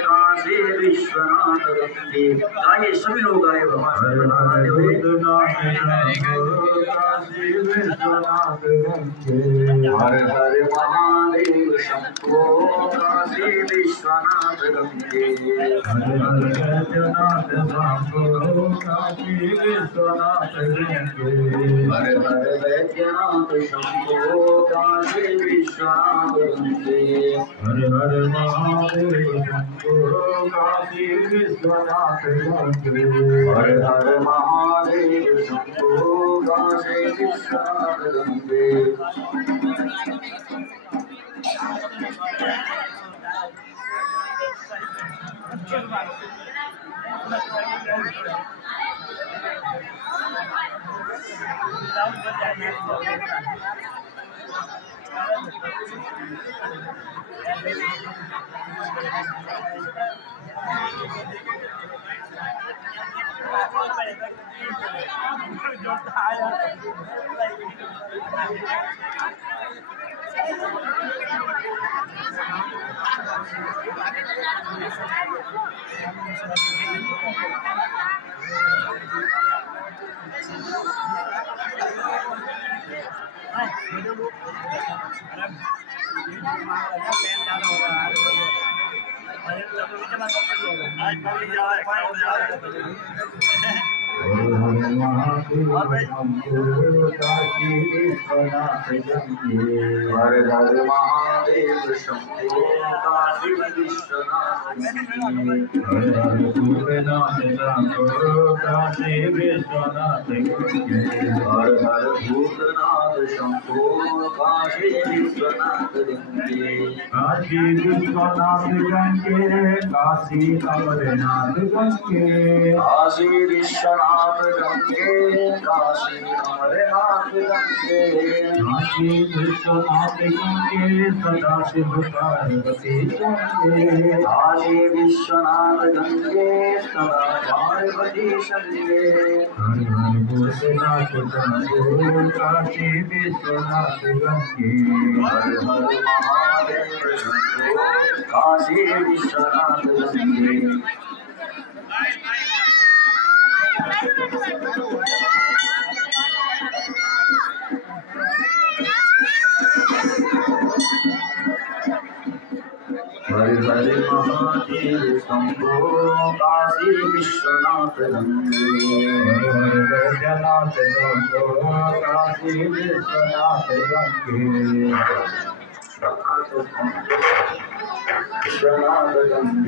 काशी विश्वनाथ गंगे। गाइए सभी लोग गाए भगवान काशी विश्वनाथ गंगे। हर हर महादेव शंभो काशी विश्वनाथ गंगे। हर हर वैद्यनाथ शंभो काशी विश्वनाथ गंगे। हर हर वैद्यनाथ शंभो काशी विश्वनाथ गंगे। हर हर महादेव शंभो काशी विश्वनाथ गंगे। हर हर महादेव शंभो काशी विश्वनाथ गंगे। काशी विश्वनाथ गंगे। हर हर महादेव शंभो काशी विश्वनाथ गंगे। हर हर भूतनाथ शंभो काशी विश्वनाथ गंगे। हर हर भूतनाथ शंभो काशी विश्वनाथ गंगे। काशी विश्वनाथ गंगे। काशी अमरनाथ गंगे। काशी विश्वनाथ गंगे। काशी अमरनाथ गंगे। काशी विश्वनाथ गंगे। सदाशिव पार्वती गंगे। काशी विश्वनाथ गंगे सदा पार्वती गंगे। हर हर भूतनाथ शंभो काशी विश्वनाथ गंगे। हर हर महादेव शंभो काशी विश्वनाथ गंगे। हर हर महादेव शंभो काशी विश्वनाथ गंगे। हर हर वैद्यनाथ शंभो काशी विश्वनाथ गंगे। विश्वनाथ गंगे।